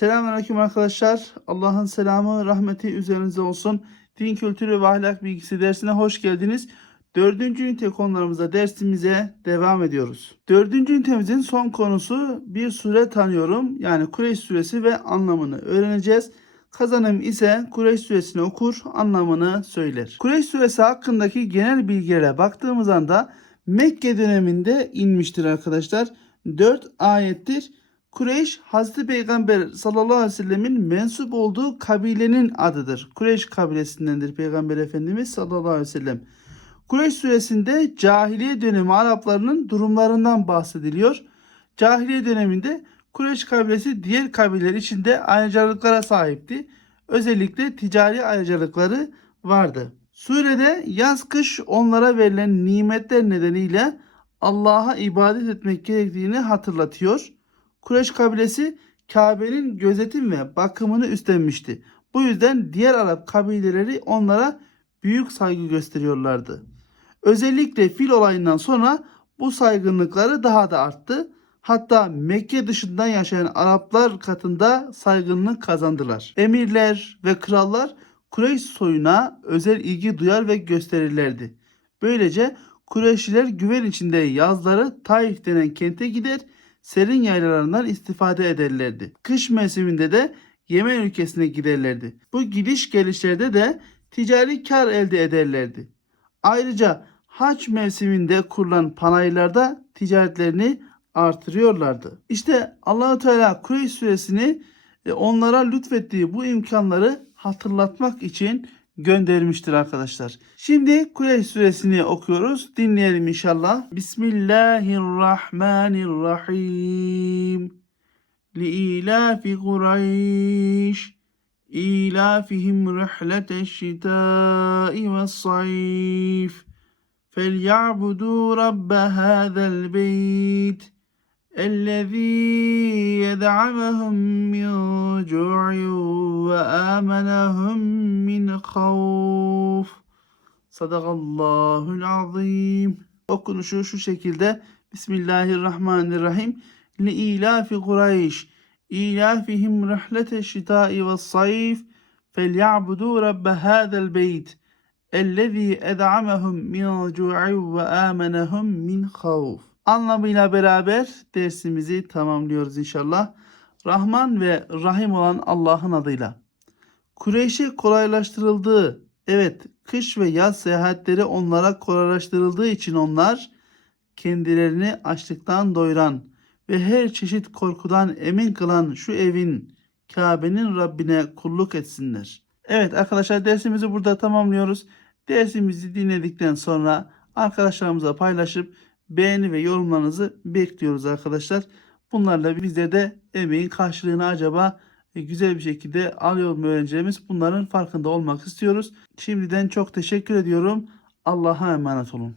Selamünaleyküm arkadaşlar. Allah'ın selamı, rahmeti üzerinize olsun. Din kültürü ve ahlak bilgisi dersine hoş geldiniz. Dördüncü ünite konularımızda dersimize devam ediyoruz. Dördüncü ünitemizin son konusu bir sure tanıyorum. Yani Kureyş suresi ve anlamını öğreneceğiz. Kazanım ise Kureyş suresini okur, anlamını söyler. Kureyş suresi hakkındaki genel bilgilere baktığımız anda Mekke döneminde inmiştir arkadaşlar. 4 ayettir. Kureyş Hazreti Peygamber sallallahu aleyhi ve sellemin mensup olduğu kabilenin adıdır. Kureyş kabilesindendir Peygamber Efendimiz sallallahu aleyhi ve sellem. Kureyş suresinde cahiliye dönemi Araplarının durumlarından bahsediliyor. Cahiliye döneminde Kureyş kabilesi diğer kabileler içinde ayrıcalıklara sahipti. Özellikle ticari ayrıcalıkları vardı. Surede yaz kış onlara verilen nimetler nedeniyle Allah'a ibadet etmek gerektiğini hatırlatıyor. Kureyş kabilesi Kabe'nin gözetim ve bakımını üstlenmişti. Bu yüzden diğer Arap kabileleri onlara büyük saygı gösteriyorlardı. Özellikle fil olayından sonra bu saygınlıkları daha da arttı. Hatta Mekke dışından yaşayan Araplar katında saygınlık kazandılar. Emirler ve krallar Kureyş soyuna özel ilgi duyar ve gösterirlerdi. Böylece Kureyşliler güven içinde yazları Taif denen kente gider, serin yaylalarından istifade ederlerdi. Kış mevsiminde de Yemen ülkesine giderlerdi. Bu gidiş gelişlerde de ticari kar elde ederlerdi. Ayrıca haç mevsiminde kurulan panayırlarda ticaretlerini artırıyorlardı. İşte Allahu Teala Kureyş suresini e, onlara lütfettiği bu imkanları hatırlatmak için göndermiştir arkadaşlar. Şimdi Kureyş suresini okuyoruz. Dinleyelim inşallah. Bismillahirrahmanirrahim. Li'ilafi Kureyş. İlafihim rihlete şitai ve sayf. فليعبدوا رب هذا البيت الذي يدعمهم من جوع وآمنهم من خوف Sadakallahul azim. Okunuşu şu şekilde. Bismillahirrahmanirrahim. Li ilafi Kureyş. İlafihim rihlete şitai ve sayf. Felyabudu rabbe hadel beyt. Ellezî ed'amehum min cu'in ve âmenehum min havf. Anlamıyla beraber dersimizi tamamlıyoruz inşallah. Rahman ve Rahim olan Allah'ın adıyla. Kureyş'e kolaylaştırıldığı, evet kış ve yaz seyahatleri onlara kolaylaştırıldığı için onlar kendilerini açlıktan doyuran ve her çeşit korkudan emin kılan şu evin Kabe'nin Rabbine kulluk etsinler. Evet arkadaşlar dersimizi burada tamamlıyoruz. Dersimizi dinledikten sonra arkadaşlarımıza paylaşıp beğeni ve yorumlarınızı bekliyoruz arkadaşlar. Bunlarla bizler de emeğin karşılığını acaba e, güzel bir şekilde alıyor mu öğrencilerimiz? Bunların farkında olmak istiyoruz. Şimdiden çok teşekkür ediyorum. Allah'a emanet olun.